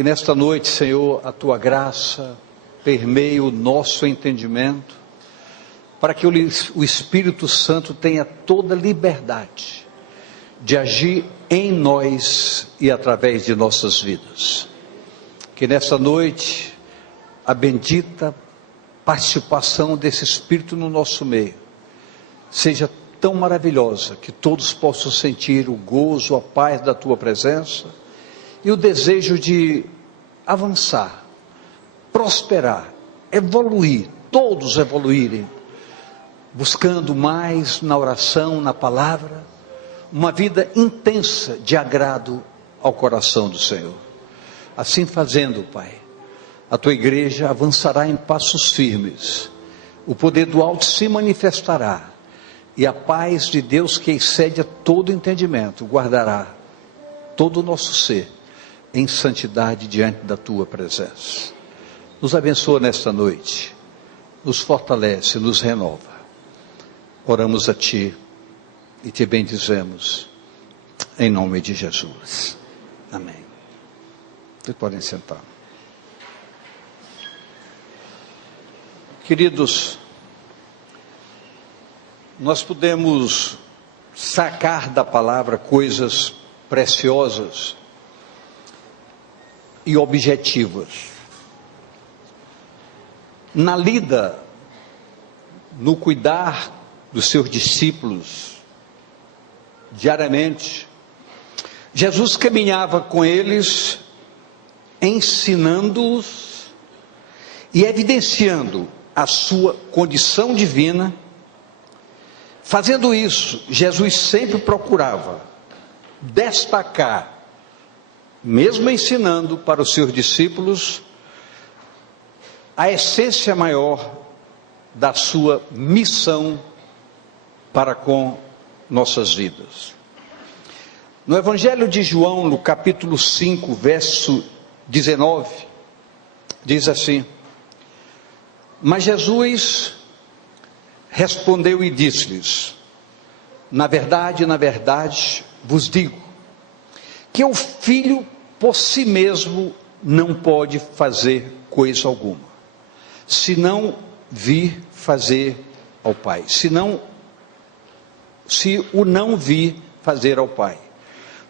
Que nesta noite, Senhor, a Tua graça permeie o nosso entendimento, para que o Espírito Santo tenha toda liberdade de agir em nós e através de nossas vidas. Que nesta noite, a bendita participação desse Espírito no nosso meio seja tão maravilhosa, que todos possam sentir o gozo, a paz da Tua presença e o desejo de avançar, prosperar, evoluir, todos evoluírem, buscando mais na oração, na palavra, uma vida intensa de agrado ao coração do Senhor. Assim fazendo, Pai, a Tua igreja avançará em passos firmes, o poder do alto se manifestará, e a paz de Deus, que excede a todo entendimento, guardará todo o nosso ser em santidade diante da Tua presença. Nos abençoa nesta noite, nos fortalece, nos renova. Oramos a Ti e Te bendizemos, em nome de Jesus. Amém. Vocês podem sentar. Queridos, nós podemos sacar da palavra coisas preciosas e objetivas. Na lida, no cuidar dos seus discípulos, diariamente, Jesus caminhava com eles, ensinando-os e evidenciando a sua condição divina. Fazendo isso, Jesus sempre procurava destacar, mesmo ensinando para os seus discípulos, a essência maior da sua missão para com nossas vidas. No Evangelho de João, no capítulo 5, verso 19, diz assim: mas Jesus respondeu e disse-lhes: na verdade, vos digo, que o Filho por si mesmo não pode fazer coisa alguma, se não vir fazer ao Pai, se o não vir fazer ao Pai,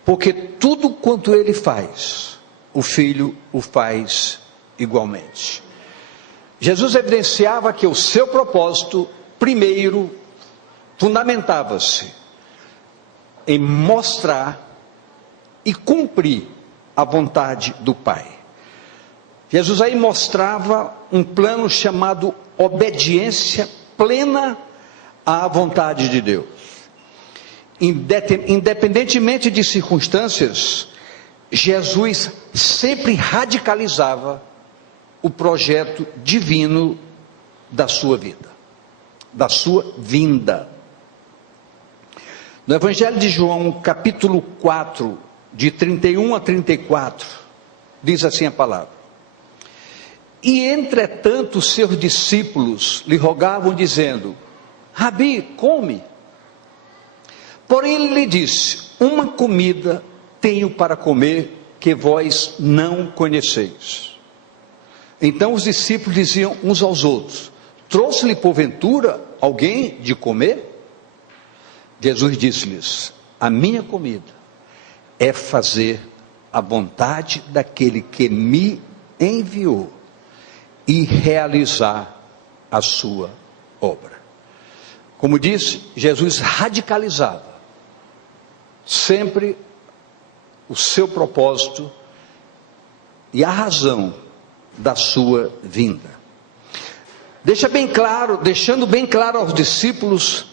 porque tudo quanto Ele faz, o Filho o faz igualmente. Jesus evidenciava que o seu propósito, primeiro, fundamentava-se em mostrar e cumprir a vontade do Pai. Jesus aí mostrava um plano chamado obediência plena à vontade de Deus. Independentemente de circunstâncias, Jesus sempre radicalizava o projeto divino da sua vida, da sua vinda. No Evangelho de João, capítulo 4, de 31 a 34, diz assim a palavra: e entretanto os seus discípulos lhe rogavam dizendo: Rabi, come. Porém ele lhe disse: uma comida tenho para comer que vós não conheceis. Então os discípulos diziam uns aos outros: trouxe-lhe porventura alguém de comer? Jesus disse-lhes: a minha comida é fazer a vontade daquele que me enviou e realizar a sua obra. Como disse, Jesus radicalizava sempre o seu propósito e a razão da sua vinda. Deixando bem claro aos discípulos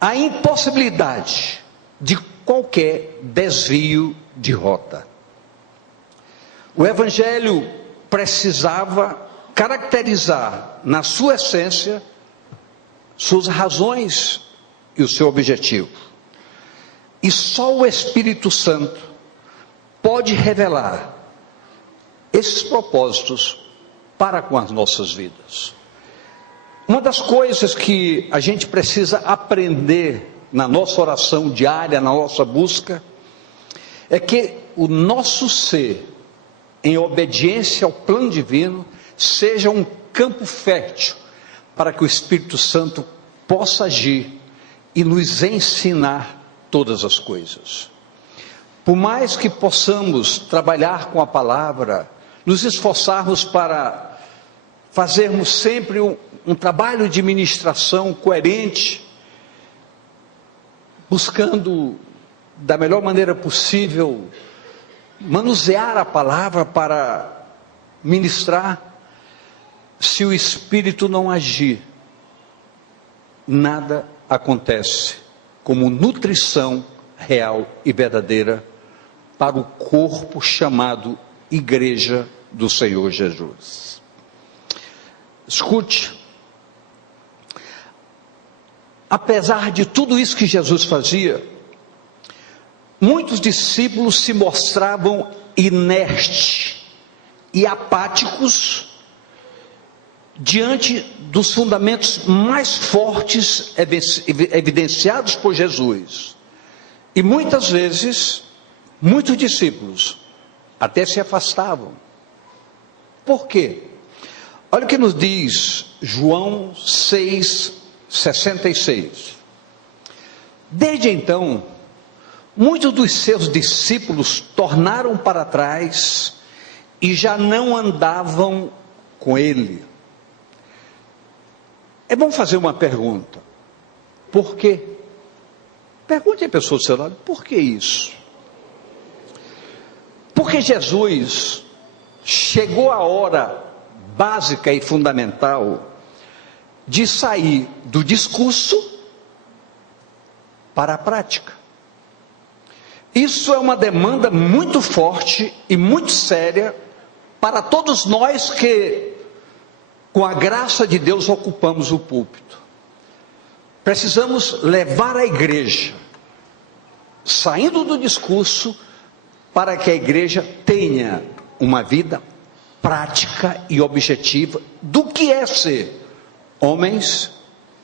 a impossibilidade de qualquer desvio de rota. O Evangelho precisava caracterizar na sua essência suas razões e o seu objetivo. E só o Espírito Santo pode revelar esses propósitos para com as nossas vidas. Uma das coisas que a gente precisa aprender na nossa oração diária, na nossa busca, é que o nosso ser em obediência ao plano divino, seja um campo fértil para que o Espírito Santo possa agir e nos ensinar todas as coisas. Por mais que possamos trabalhar com a palavra, nos esforçarmos para fazermos sempre um trabalho de ministração coerente, buscando da melhor maneira possível manusear a palavra para ministrar, se o Espírito não agir, nada acontece como nutrição real e verdadeira para o corpo chamado Igreja do Senhor Jesus. Escute, apesar de tudo isso que Jesus fazia, muitos discípulos se mostravam inertes e apáticos diante dos fundamentos mais fortes evidenciados por Jesus. E muitas vezes, muitos discípulos até se afastavam. Por quê? Olha o que nos diz João 6,66. Desde então, muitos dos seus discípulos tornaram para trás e já não andavam com ele. É bom fazer uma pergunta. Por quê? Pergunte à pessoa do seu lado, por que isso? Porque Jesus chegou a hora básica e fundamental de sair do discurso para a prática. Isso é uma demanda muito forte e muito séria para todos nós que, com a graça de Deus, ocupamos o púlpito. Precisamos levar a igreja, saindo do discurso, para que a igreja tenha uma vida prática e objetiva do que é ser homens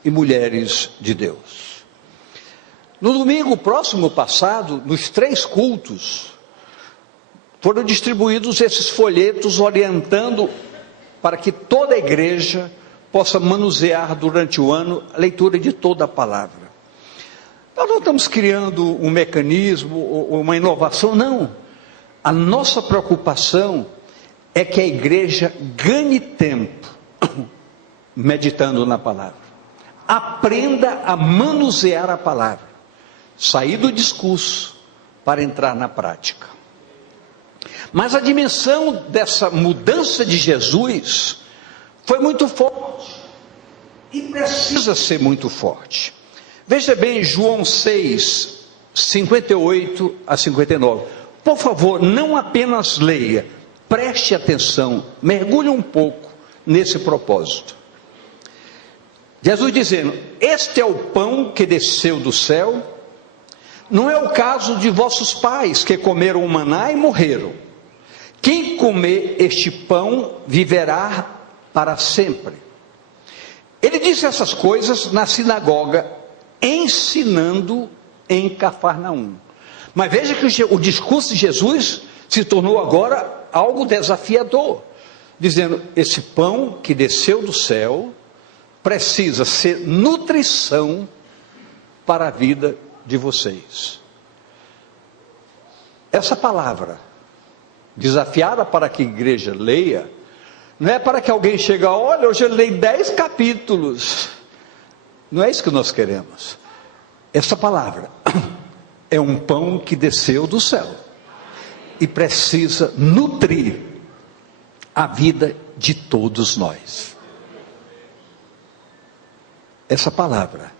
e mulheres de Deus. No domingo próximo passado, nos 3 cultos, foram distribuídos esses folhetos orientando para que toda a igreja possa manusear durante o ano a leitura de toda a palavra. Nós não estamos criando um mecanismo ou uma inovação, não. A nossa preocupação é que a igreja ganhe tempo meditando na palavra. Aprenda a manusear a palavra. Sair do discurso para entrar na prática. Mas a dimensão dessa mudança de Jesus foi muito forte e precisa ser muito forte. Veja bem João 6, 58 a 59. Por favor, não apenas leia, preste atenção, mergulhe um pouco nesse propósito. Jesus dizendo: este é o pão que desceu do céu. Não é o caso de vossos pais que comeram o maná e morreram. Quem comer este pão viverá para sempre. Ele disse essas coisas na sinagoga, ensinando em Cafarnaum. Mas veja que o discurso de Jesus se tornou agora algo desafiador, dizendo: esse pão que desceu do céu precisa ser nutrição para a vida de vocês. Essa palavra desafiada para que a igreja leia, não é para que alguém chegue: olha, hoje eu leio 10 capítulos. Não é isso que nós queremos. Essa palavra é um pão que desceu do céu e precisa nutrir a vida de todos nós. Essa palavra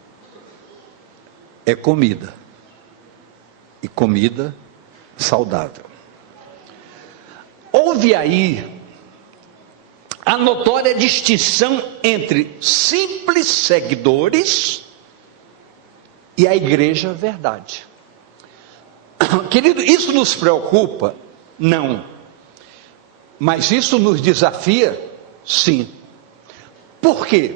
é comida, e comida saudável. Houve aí a notória distinção entre simples seguidores e a igreja verdade. Querido, isso nos preocupa? Não. Mas isso nos desafia? Sim. Por quê?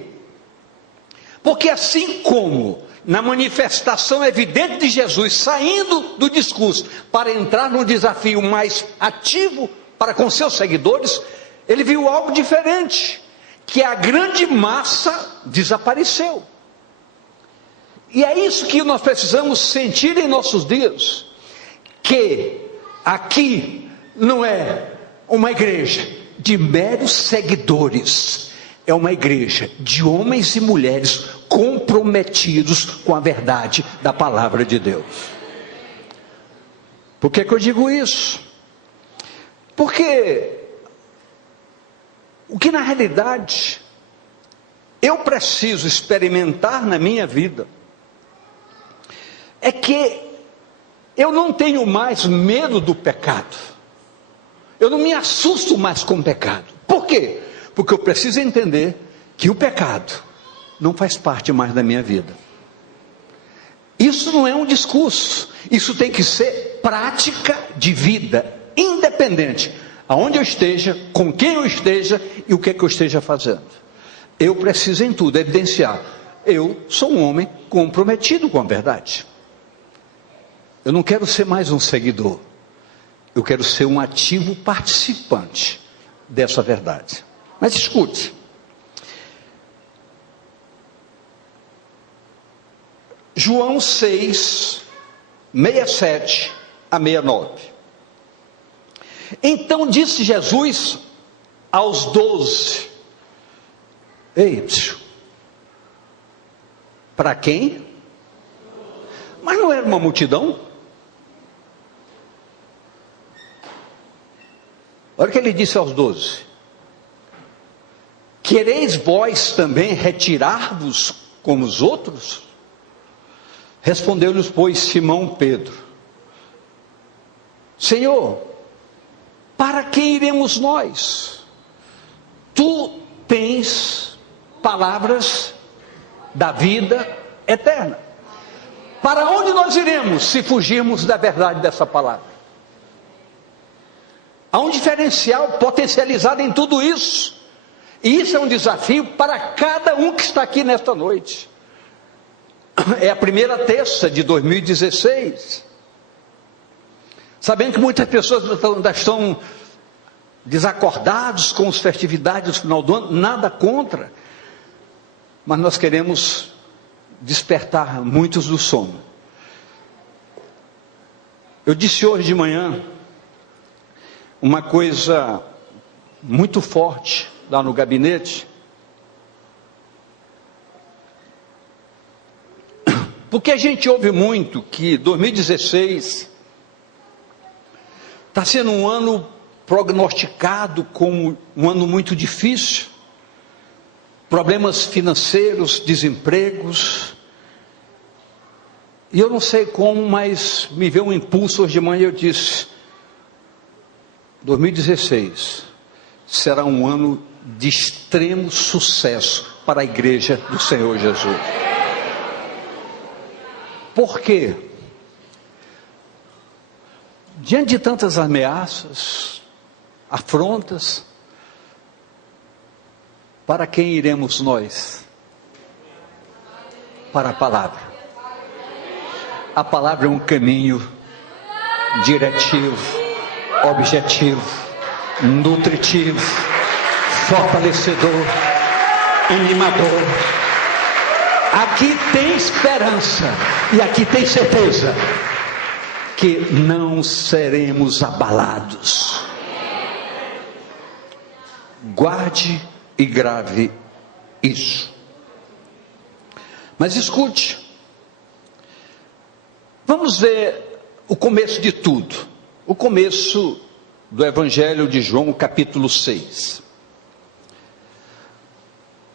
Porque assim como na manifestação evidente de Jesus, saindo do discurso para entrar no desafio mais ativo, para com seus seguidores, ele viu algo diferente, que a grande massa desapareceu. E é isso que nós precisamos sentir em nossos dias, que aqui não é uma igreja de meros seguidores, é uma igreja de homens e mulheres comprometidos com a verdade da palavra de Deus. Por que eu digo isso? Porque o que na realidade eu preciso experimentar na minha vida é que eu não tenho mais medo do pecado. Eu não me assusto mais com o pecado. Por quê? Porque eu preciso entender que o pecado não faz parte mais da minha vida. Isso não é um discurso. Isso tem que ser prática de vida, independente aonde eu esteja, com quem eu esteja e o que é que eu esteja fazendo. Eu preciso em tudo evidenciar: eu sou um homem comprometido com a verdade. Eu não quero ser mais um seguidor. Eu quero ser um ativo participante dessa verdade. Mas escute. João 6, 67 a 69. Então disse Jesus aos 12. Ei, para quem? Mas não era uma multidão? Olha o que ele disse aos 12: quereis vós também retirar-vos como os outros? Respondeu-lhes, pois, Simão Pedro: Senhor, para quem iremos nós? Tu tens palavras da vida eterna. Para onde nós iremos se fugirmos da verdade dessa palavra? Há um diferencial potencializado em tudo isso. E isso é um desafio para cada um que está aqui nesta noite. É a primeira terça de 2016. Sabendo que muitas pessoas ainda estão desacordados com as festividades do final do ano, nada contra. Mas nós queremos despertar muitos do sono. Eu disse hoje de manhã uma coisa muito forte lá no gabinete, porque a gente ouve muito que 2016 está sendo um ano prognosticado como um ano muito difícil, problemas financeiros, desempregos, e eu não sei como, mas me veio um impulso hoje de manhã e eu disse: 2016 será um ano de extremo sucesso para a igreja do Senhor Jesus. Por quê? Diante de tantas ameaças, afrontas, para quem iremos nós? Para a palavra. A palavra é um caminho diretivo, objetivo, nutritivo, fortalecedor, animador. Aqui tem esperança e aqui tem certeza que não seremos abalados. Guarde e grave isso. Mas escute, vamos ver o começo de tudo, o começo do Evangelho de João, capítulo 6.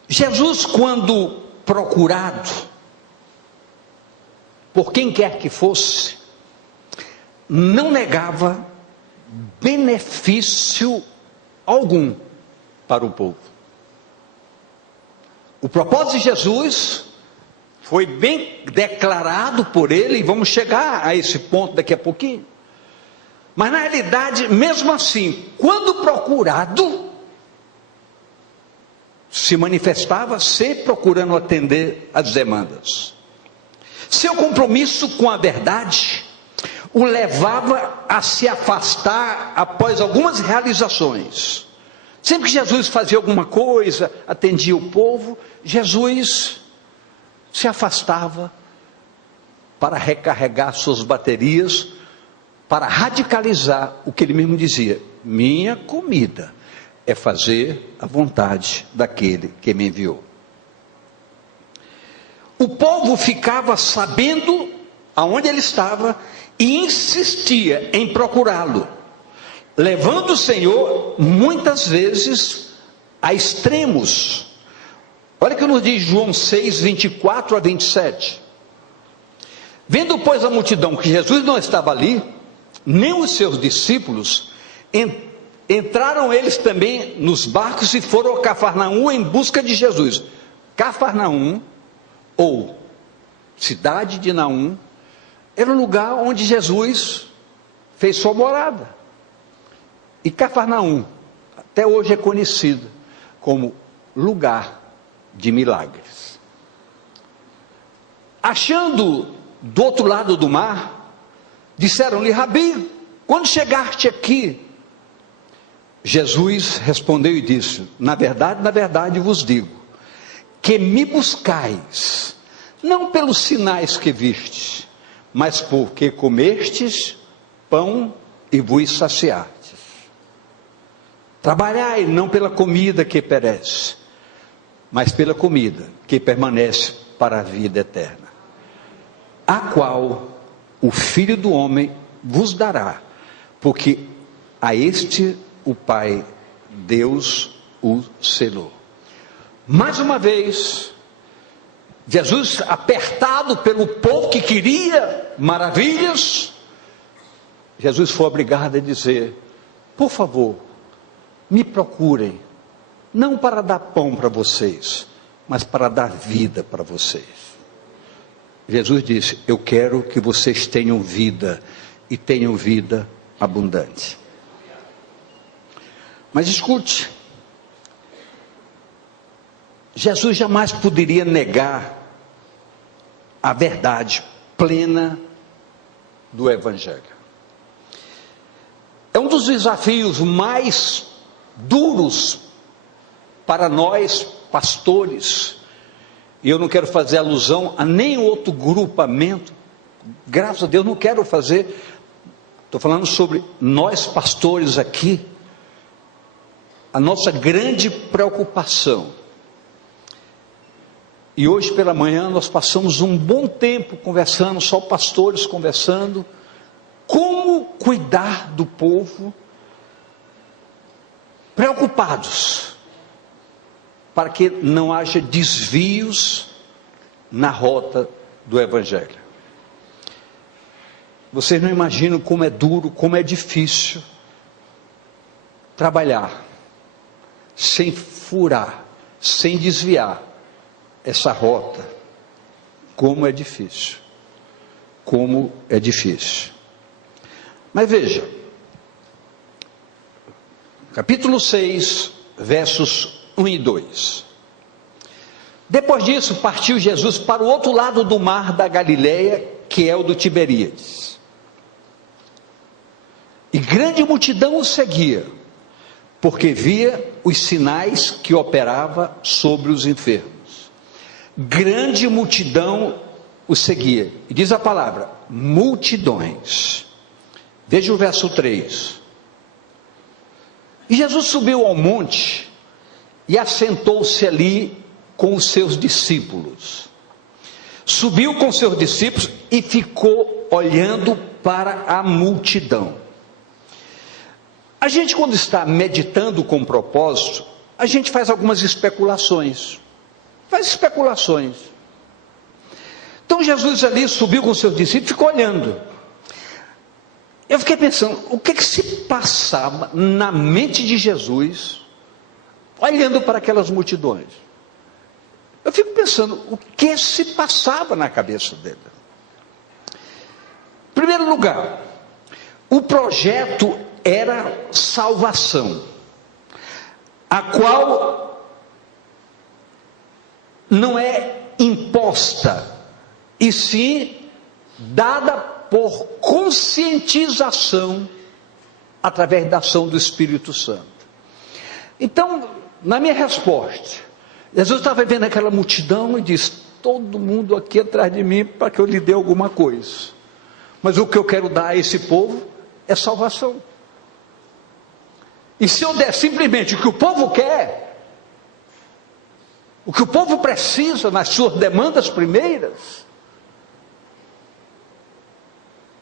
Jesus, quando procurado por quem quer que fosse, não negava benefício algum para o povo. O propósito de Jesus foi bem declarado por ele, e vamos chegar a esse ponto daqui a pouquinho. Mas na realidade, mesmo assim, quando procurado, se manifestava sempre procurando atender às demandas. Seu compromisso com a verdade o levava a se afastar após algumas realizações. Sempre que Jesus fazia alguma coisa, atendia o povo, Jesus se afastava para recarregar suas baterias, para radicalizar o que ele mesmo dizia: minha comida é fazer a vontade daquele que me enviou. O povo ficava sabendo aonde ele estava e insistia em procurá-lo, levando o Senhor muitas vezes a extremos. Olha o que nos diz João 6, 24 a 27. Vendo, pois, a multidão que Jesus não estava ali, nem os seus discípulos, entraram eles também nos barcos e foram a Cafarnaum em busca de Jesus. Cafarnaum, ou cidade de Naum, era o lugar onde Jesus fez sua morada. E Cafarnaum, até hoje é conhecido como lugar de milagres. Achando do outro lado do mar, disseram-lhe: Rabi, quando chegaste aqui? Jesus respondeu e disse: na verdade vos digo, que me buscais, não pelos sinais que vistes, mas porque comestes pão e vos saciastes. Trabalhai não pela comida que perece, mas pela comida que permanece para a vida eterna, a qual o Filho do Homem vos dará, porque a este o Pai, Deus, o selou. Mais uma vez, Jesus, apertado pelo povo que queria maravilhas, Jesus foi obrigado a dizer: por favor, me procurem, não para dar pão para vocês, mas para dar vida para vocês. Jesus disse: eu quero que vocês tenham vida, e tenham vida abundante. Mas escute, Jesus jamais poderia negar a verdade plena do Evangelho. É um dos desafios mais duros para nós, pastores, e eu não quero fazer alusão a nenhum outro grupamento, graças a Deus não quero fazer, estou falando sobre nós pastores aqui. A nossa grande preocupação, e hoje pela manhã nós passamos um bom tempo conversando, só pastores conversando, como cuidar do povo, preocupados, para que não haja desvios na rota do Evangelho. Vocês não imaginam como é duro, como é difícil trabalhar sem furar, sem desviar essa rota. Como é difícil, como é difícil. Mas veja, capítulo 6, versos 1 e 2. Depois disso, partiu Jesus para o outro lado do mar da Galileia, que é o do Tiberíades. E grande multidão o seguia, porque via os sinais que operava sobre os enfermos. Grande multidão o seguia. E diz a palavra, multidões. Veja o verso 3. E Jesus subiu ao monte e assentou-se ali com os seus discípulos. Subiu com seus discípulos e ficou olhando para a multidão. A gente, quando está meditando com propósito, a gente faz algumas especulações. Então Jesus ali subiu com seus discípulos e ficou olhando. Eu fiquei pensando, o que se passava na mente de Jesus, olhando para aquelas multidões? Eu fico pensando, o que se passava na cabeça dele? Em primeiro lugar, o projeto era salvação, a qual não é imposta, e sim dada por conscientização através da ação do Espírito Santo. Então, na minha resposta, Jesus estava vendo aquela multidão e disse: todo mundo aqui atrás de mim para que eu lhe dê alguma coisa, mas o que eu quero dar a esse povo é salvação. E se eu der simplesmente o que o povo quer, o que o povo precisa nas suas demandas primeiras,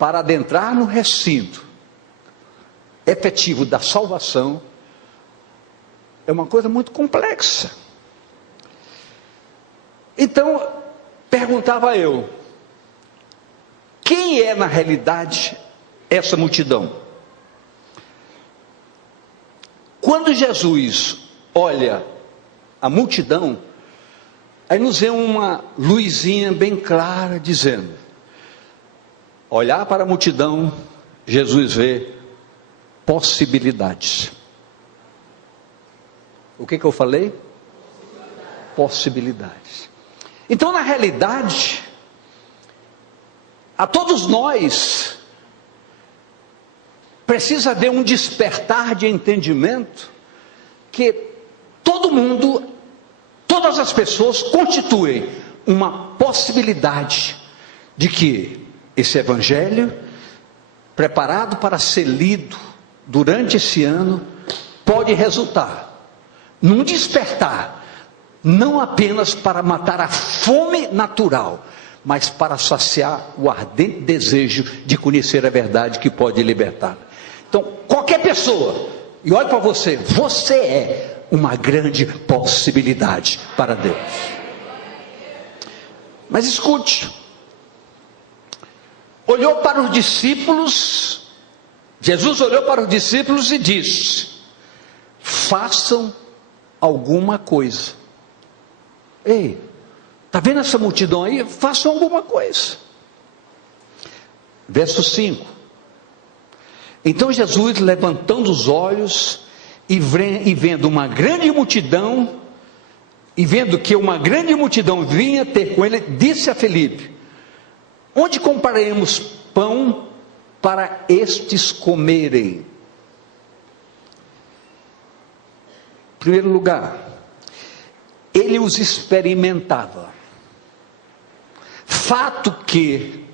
para adentrar no recinto efetivo da salvação, é uma coisa muito complexa. Então, perguntava eu: quem é na realidade essa multidão? Quando Jesus olha a multidão, aí nos vê uma luzinha bem clara dizendo: olhar para a multidão, Jesus vê possibilidades. O que eu falei? Possibilidades. Então, na realidade, a todos nós precisa haver um despertar de entendimento que todo mundo, todas as pessoas constituem uma possibilidade de que esse evangelho, preparado para ser lido durante esse ano, pode resultar num despertar, não apenas para matar a fome natural, mas para saciar o ardente desejo de conhecer a verdade que pode libertar. Então, qualquer pessoa, e olha para você, você é uma grande possibilidade para Deus. Mas escute, olhou para os discípulos, Jesus olhou para os discípulos e disse: façam alguma coisa. Ei, está vendo essa multidão aí? Façam alguma coisa. Verso 5. Então Jesus, levantando os olhos e vendo uma grande multidão, e vendo que uma grande multidão vinha ter com ele, disse a Filipe: onde compraremos pão para estes comerem? Em primeiro lugar, ele os experimentava. Fato que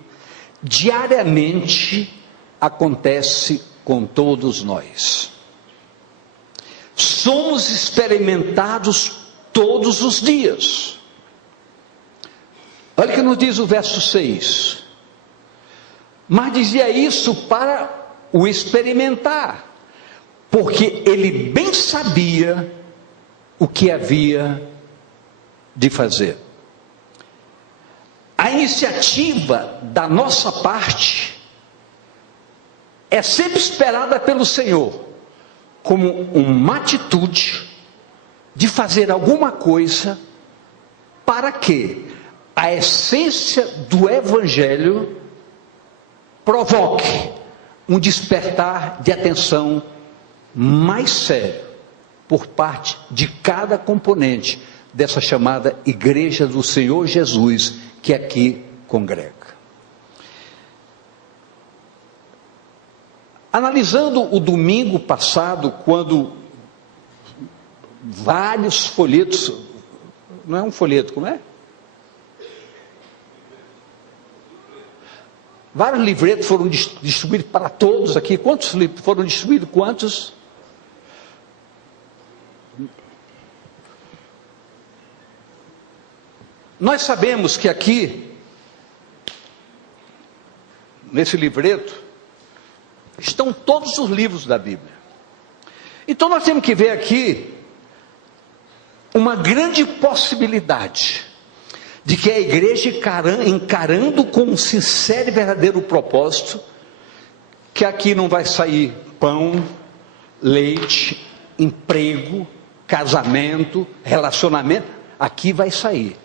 diariamente acontece com todos nós. Somos experimentados todos os dias. Olha o que nos diz o verso 6. Mas dizia isso para o experimentar, porque ele bem sabia o que havia de fazer. A iniciativa da nossa parte é sempre esperada pelo Senhor como uma atitude de fazer alguma coisa para que a essência do Evangelho provoque um despertar de atenção mais sério por parte de cada componente dessa chamada Igreja do Senhor Jesus que aqui congrega. Analisando o domingo passado, quando vários folhetos, não é um folheto, como é? Vários livretos foram distribuídos para todos aqui. Quantos foram distribuídos? Quantos? Nós sabemos que aqui, nesse livreto, estão todos os livros da Bíblia. Então nós temos que ver aqui uma grande possibilidade de que a igreja encarando com um sincero e verdadeiro propósito, que aqui não vai sair pão, leite, emprego, casamento, relacionamento, aqui vai sair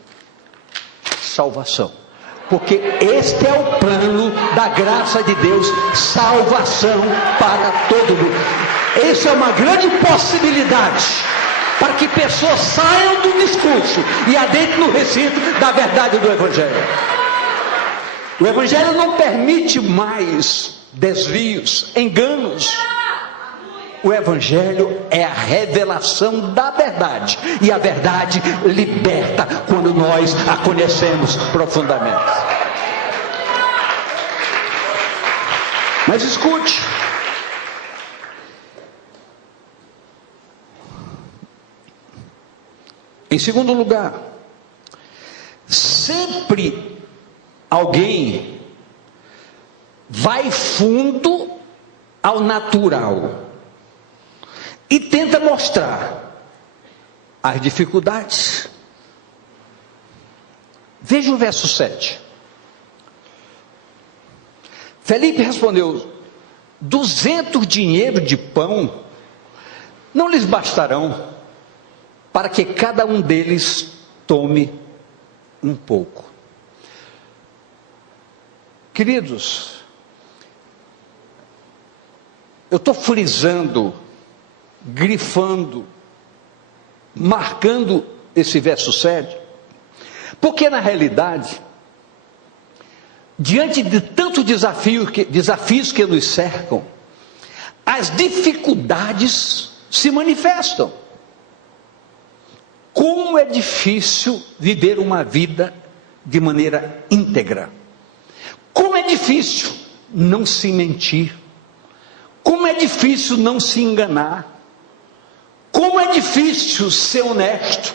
salvação, porque este é o plano da graça de Deus, salvação para todo mundo. Essa é uma grande possibilidade para que pessoas saiam do discurso e adentrem no recinto da verdade do Evangelho. O Evangelho não permite mais desvios, enganos. O Evangelho é a revelação da verdade, e a verdade liberta quando nós a conhecemos profundamente. Mas escute, em segundo lugar, sempre alguém vai fundo ao natural e tenta mostrar as dificuldades. Veja o verso 7. Felipe respondeu: 200 dinheiros de pão não lhes bastarão para que cada um deles tome um pouco. Queridos, eu estou frisando, grifando, marcando esse verso 7, porque na realidade, diante de tantos desafios que nos cercam, as dificuldades se manifestam. Como é difícil viver uma vida de maneira íntegra. Como é difícil não se mentir. Como é difícil não se enganar. Como é difícil ser honesto.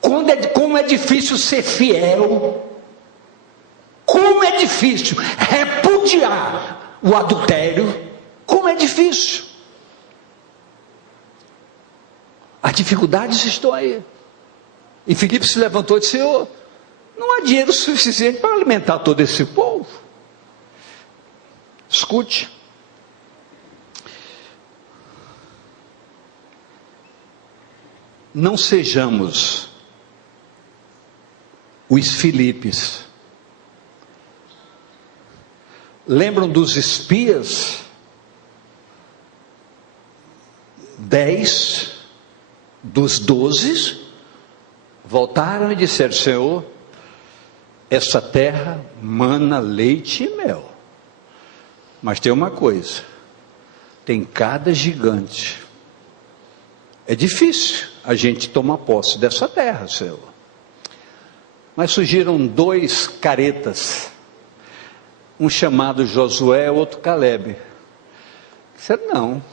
Como é difícil ser fiel. Como é difícil repudiar o adultério. Como é difícil. As dificuldades estão aí. E Filipe se levantou e disse: Senhor, não há dinheiro suficiente para alimentar todo esse povo. Escute. Não sejamos os Filipes. Lembram dos espias? 10 dos 12 voltaram e disseram: Senhor, essa terra mana leite e mel, mas tem uma coisa, tem cada gigante. É difícil a gente tomar posse dessa terra, Senhor. Mas surgiram 2 caretas, um chamado Josué, outro Calebe. Disseram: não,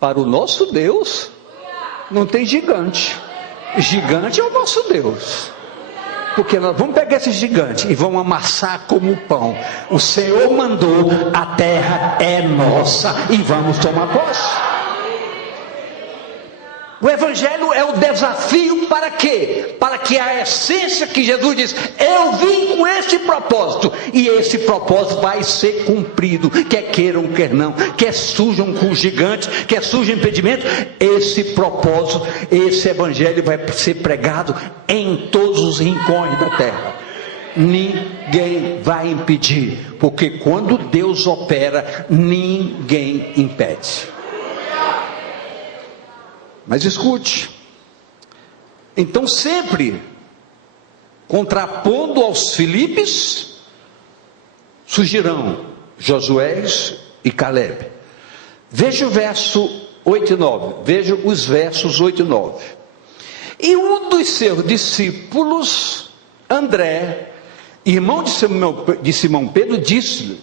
para o nosso Deus não tem gigante. Gigante é o nosso Deus. Porque nós vamos pegar esse gigante e vamos amassar como pão. O Senhor mandou, a terra é nossa e vamos tomar posse. O Evangelho é o desafio para quê? Para que a essência que Jesus diz: eu vim com esse propósito, e esse propósito vai ser cumprido, quer queiram, quer não, quer surjam com gigantes, quer surjam impedimento, esse propósito, esse Evangelho vai ser pregado em todos os rincões da terra. Ninguém vai impedir, porque quando Deus opera, ninguém impede. Mas escute, então sempre, contrapondo aos Filipes, surgirão Josué e Calebe. Veja o verso 8 e 9, veja os versos 8 e 9. E um dos seus discípulos, André, irmão de Simão Pedro, disse-lhe: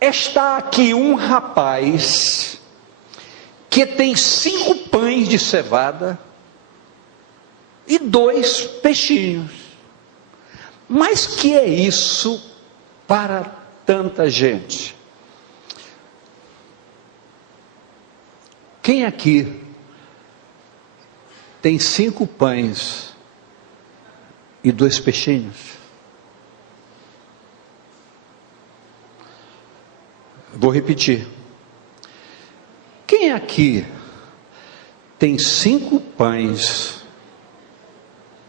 está aqui um rapaz que tem 5 pães de cevada e 2 peixinhos. Mas que é isso para tanta gente? Quem aqui tem 5 pães e 2 peixinhos? Vou repetir. Quem aqui tem 5 pães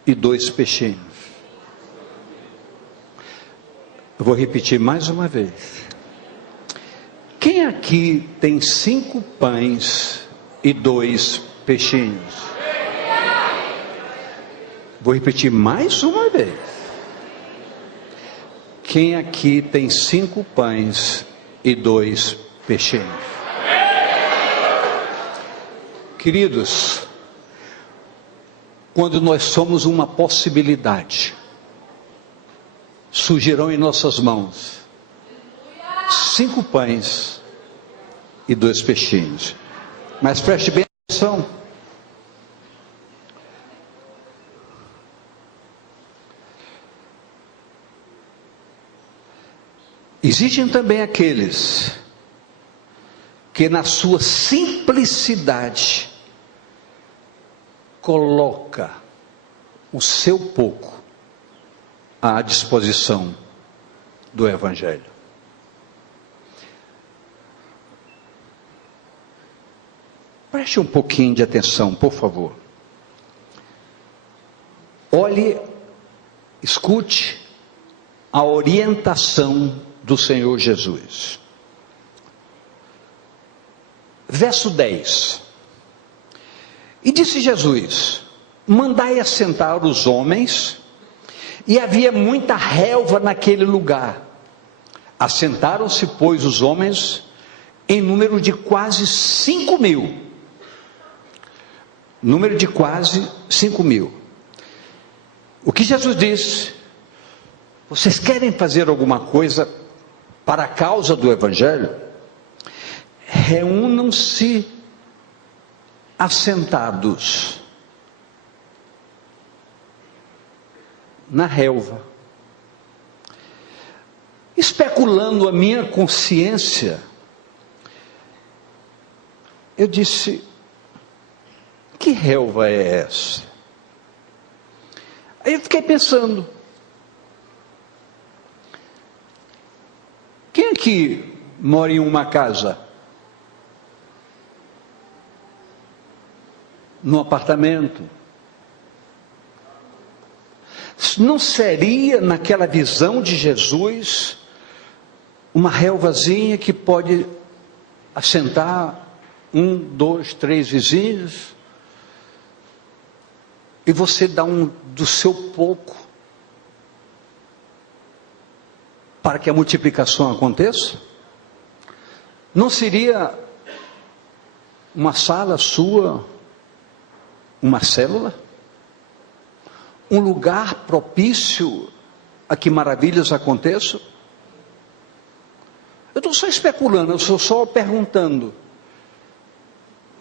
e 2 peixinhos? Eu vou repetir mais uma vez. Quem aqui tem 5 pães e 2 peixinhos? Vou repetir mais uma vez. Quem aqui tem 5 pães e 2 peixinhos? Queridos, quando nós somos uma possibilidade, surgirão em nossas mãos 5 pães e 2 peixinhos. Mas preste bem atenção. Existem também aqueles que na sua simplicidade coloca o seu pouco à disposição do Evangelho. Preste um pouquinho de atenção, por favor. Olhe, escute a orientação do Senhor Jesus. Verso 10. E disse Jesus: mandai assentar os homens. E havia muita relva naquele lugar. Assentaram-se, pois, os homens em número de quase 5.000. Número de quase 5.000. O que Jesus disse? Vocês querem fazer alguma coisa para a causa do Evangelho? Reúnam-se assentados na relva. Especulando a minha consciência, eu disse: que relva é essa? Aí eu fiquei pensando: quem aqui mora em uma casa? Num apartamento? Não seria, naquela visão de Jesus, uma relvazinha que pode assentar 1, 2, 3 vizinhos, e você dá do seu pouco para que a multiplicação aconteça? Não seria uma sala sua, uma célula? Um lugar propício a que maravilhas aconteçam? Eu estou só especulando, eu estou só perguntando.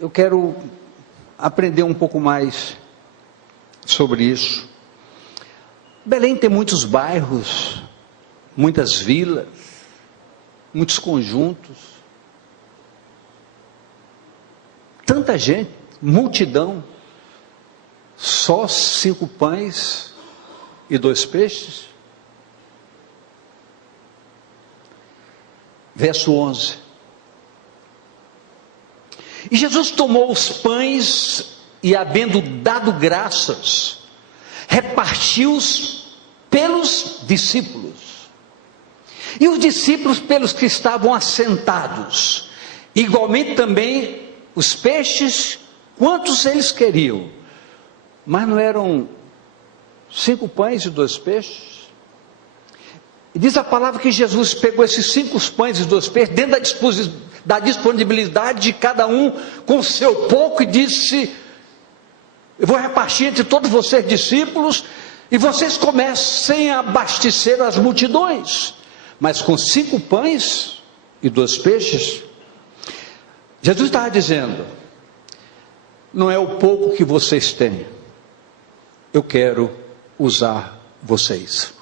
Eu quero aprender um pouco mais sobre isso. Belém tem muitos bairros, muitas vilas, muitos conjuntos, tanta gente, multidão. Só 5 pães e 2 peixes? Verso 11. E Jesus tomou os pães e, havendo dado graças, repartiu-os pelos discípulos. E os discípulos pelos que estavam assentados. Igualmente também os peixes, quantos eles queriam. Mas não eram 5 pães e 2 peixes? E diz a palavra que Jesus pegou esses 5 pães e 2 peixes, dentro da disponibilidade de cada um, com o seu pouco, e disse: eu vou repartir entre todos vocês, discípulos, e vocês comecem a abastecer as multidões. Mas com 5 pães e 2 peixes, Jesus estava dizendo: não é o pouco que vocês têm, eu quero usar vocês.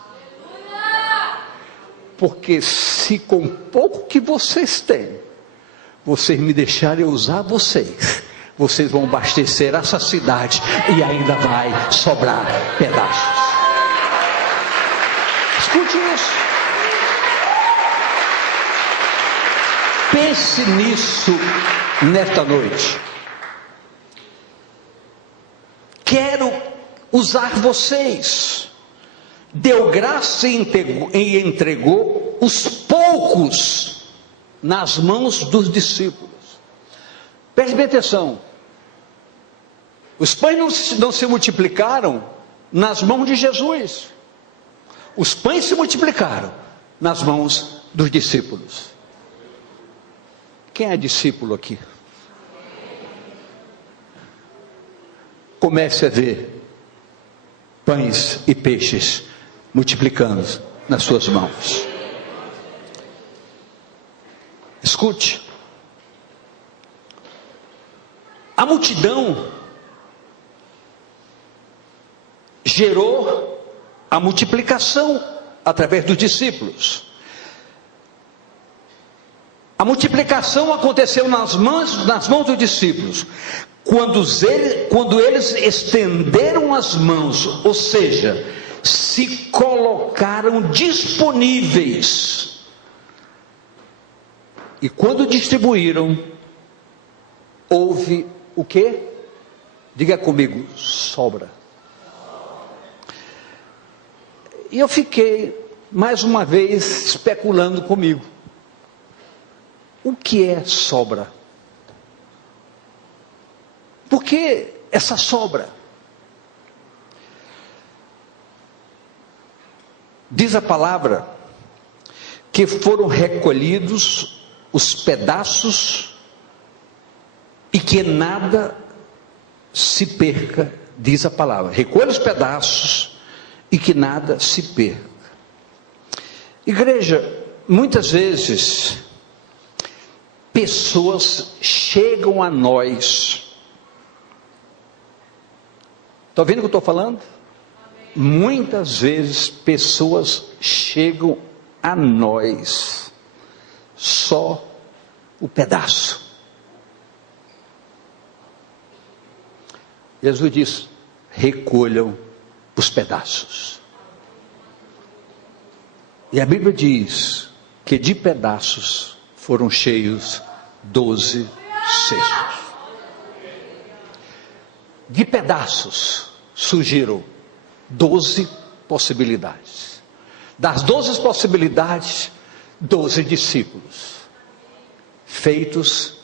Porque se com pouco que vocês têm, vocês me deixarem usar vocês, vocês vão abastecer essa cidade e ainda vai sobrar pedaços. Escute isso. Pense nisso nesta noite. Quero usar vocês. Deu graça e entregou os poucos nas mãos dos discípulos. Preste bem atenção. Os pães não se multiplicaram nas mãos de Jesus. Os pães se multiplicaram nas mãos dos discípulos. Quem é discípulo aqui? Comece a ver pães e peixes multiplicando nas suas mãos. Escute. A multidão gerou a multiplicação através dos discípulos. A multiplicação aconteceu nas mãos dos discípulos, quando eles estenderam as mãos, ou seja, se colocaram disponíveis, e quando distribuíram, houve o quê? Diga comigo, sobra. E eu fiquei, mais uma vez, especulando comigo. O que é sobra? Por que essa sobra? Diz a palavra que foram recolhidos os pedaços e que nada se perca, diz a palavra. Recolha os pedaços e que nada se perca. Igreja, muitas vezes pessoas chegam a nós. Está ouvindo o que eu estou falando? Muitas vezes pessoas chegam a nós, só o pedaço. Jesus diz: recolham os pedaços. E a Bíblia diz que de pedaços foram cheios 12 cestos. De pedaços surgiram 12 possibilidades. Das 12 possibilidades, 12 discípulos, feitos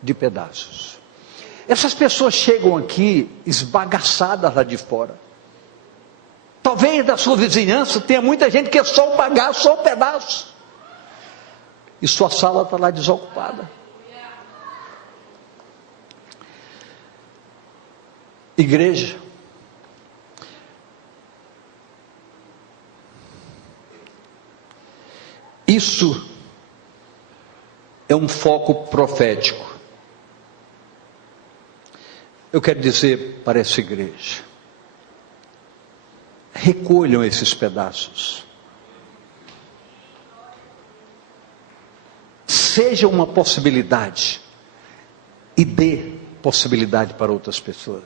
de pedaços. Essas pessoas chegam aqui esbagaçadas lá de fora. Talvez da sua vizinhança tenha muita gente que é só o bagaço, só o pedaço. E sua sala está lá desocupada. Igreja, isso é um foco profético. Eu quero dizer para essa igreja: recolham esses pedaços. Seja uma possibilidade e dê possibilidade para outras pessoas.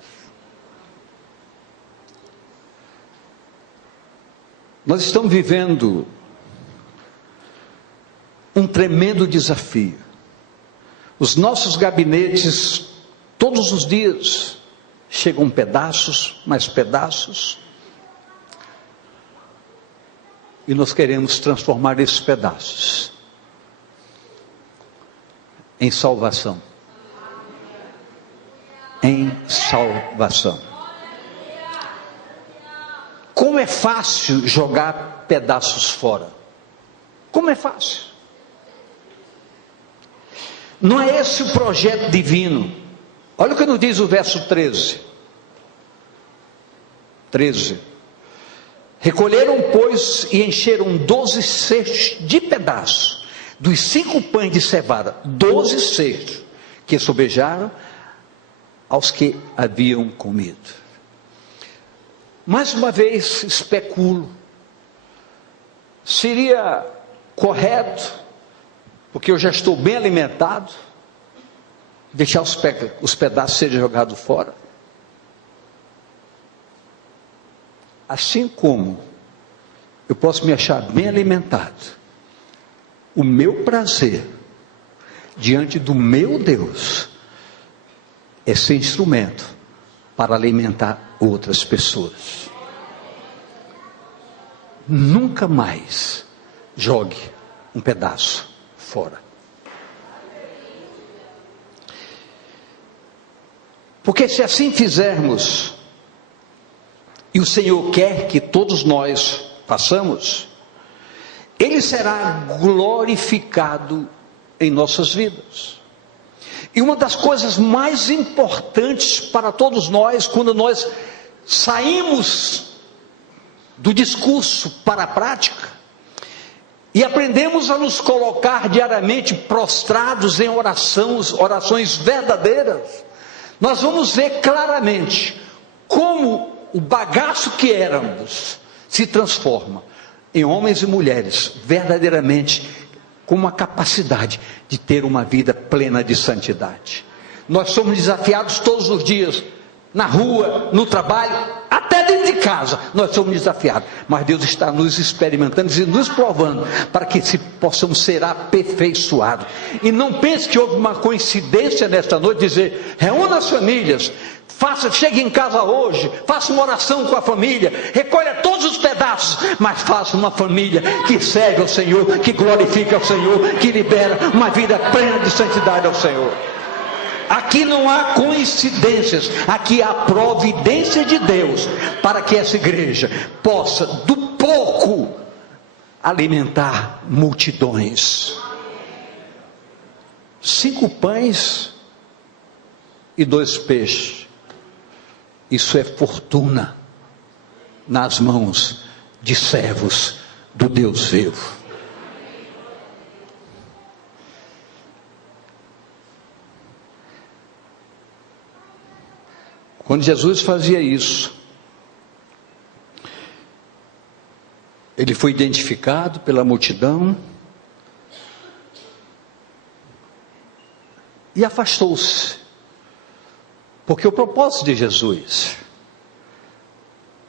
Nós estamos vivendo um tremendo desafio. Os nossos gabinetes, todos os dias, chegam pedaços, mais pedaços. E nós queremos transformar esses pedaços em salvação. Em salvação. Como é fácil jogar pedaços fora. Como é fácil. Não é esse o projeto divino. Olha o que nos diz o verso 13. 13. Recolheram, pois, e encheram 12 cestos de pedaços, dos 5 pães de cevada, 12 cestos, que sobejaram aos que haviam comido. Mais uma vez especulo, seria correto, porque eu já estou bem alimentado, deixar os pedaços serem jogados fora? Assim como eu posso me achar bem alimentado, o meu prazer diante do meu Deus é ser instrumento para alimentar outras pessoas. Nunca mais jogue um pedaço fora. Porque se assim fizermos, e o Senhor quer que todos nós façamos, Ele será glorificado em nossas vidas. E uma das coisas mais importantes para todos nós, quando nós saímos do discurso para a prática, e aprendemos a nos colocar diariamente prostrados em orações verdadeiras, nós vamos ver claramente como o bagaço que éramos se transforma em homens e mulheres verdadeiramente com uma capacidade de ter uma vida plena de santidade. Nós somos desafiados todos os dias, na rua, no trabalho, até dentro de casa, nós somos desafiados, mas Deus está nos experimentando e nos provando, para que possamos ser aperfeiçoados. E não pense que houve uma coincidência nesta noite, dizer, reúna as famílias, chegue em casa hoje, faça uma oração com a família, recolha todos os pedaços, mas faça uma família que serve ao Senhor, que glorifica ao Senhor, que libera uma vida plena de santidade ao Senhor. Aqui não há coincidências, aqui há providência de Deus, para que essa igreja possa, do pouco, alimentar multidões. 5 pães e 2 peixes, isso é fortuna, nas mãos de servos do Deus vivo. Quando Jesus fazia isso, ele foi identificado pela multidão e afastou-se, porque o propósito de Jesus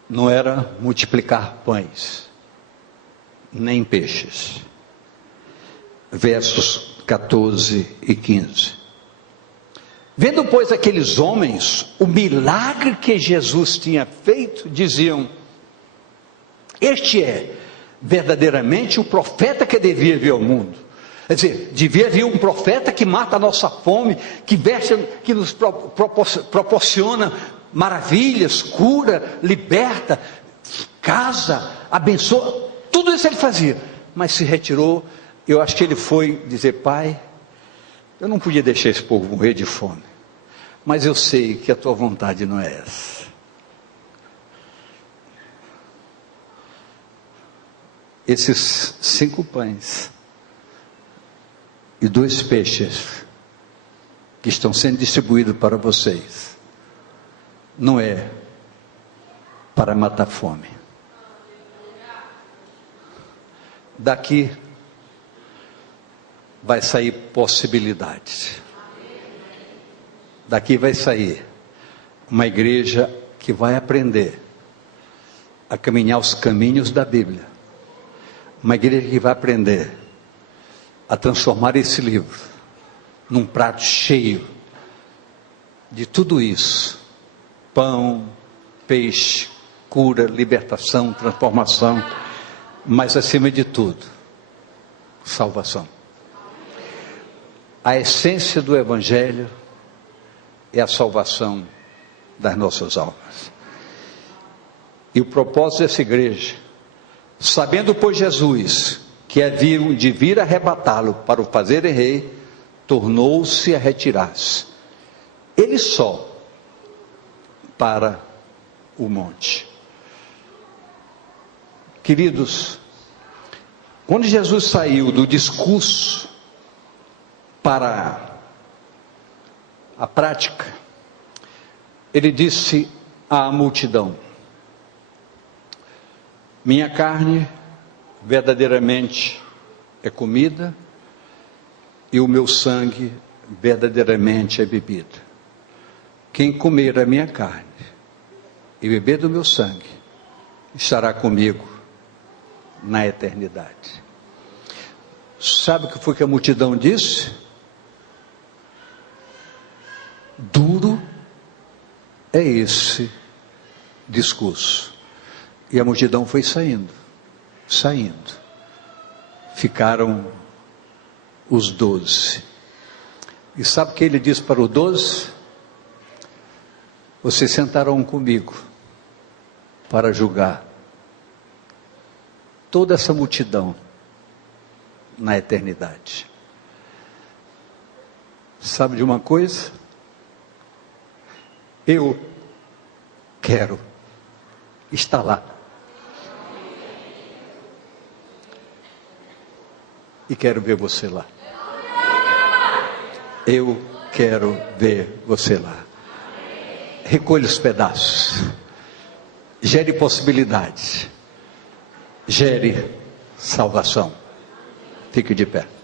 não era multiplicar pães, nem peixes. Versos 14 e 15. Vendo, pois, aqueles homens o milagre que Jesus tinha feito, diziam, este é verdadeiramente o profeta que devia vir ao mundo. Quer dizer, devia vir um profeta que mata a nossa fome, que nos proporciona maravilhas, cura, liberta, casa, abençoa, tudo isso ele fazia, mas se retirou. Eu acho que ele foi dizer, Pai, eu não podia deixar esse povo morrer de fome, mas eu sei que a tua vontade não é essa. Esses 5 pães e 2 peixes que estão sendo distribuídos para vocês, não é para matar fome. Daqui vai sair possibilidades. Daqui vai sair uma igreja que vai aprender a caminhar os caminhos da Bíblia. Uma igreja que vai aprender a transformar esse livro num prato cheio de tudo isso: pão, peixe, cura, libertação, transformação, mas acima de tudo, salvação. A essência do Evangelho é a salvação das nossas almas. E o propósito dessa igreja, sabendo, pois, Jesus que haviam de vir arrebatá-lo para o fazerem rei, tornou-se a retirar-se, ele só, para o monte. Queridos, quando Jesus saiu do discurso para a prática, ele disse à multidão: minha carne verdadeiramente é comida e o meu sangue verdadeiramente é bebida. Quem comer a minha carne e beber do meu sangue estará comigo na eternidade. Sabe o que foi que a multidão disse? Duro é esse discurso. E a multidão foi saindo. Ficaram os 12. E sabe o que ele disse para os 12? Vocês sentarão comigo para julgar toda essa multidão na eternidade. Sabe de uma coisa? Eu quero estar lá. E quero ver você lá. Eu quero ver você lá. Recolha os pedaços. Gere possibilidades. Gere salvação. Fique de pé.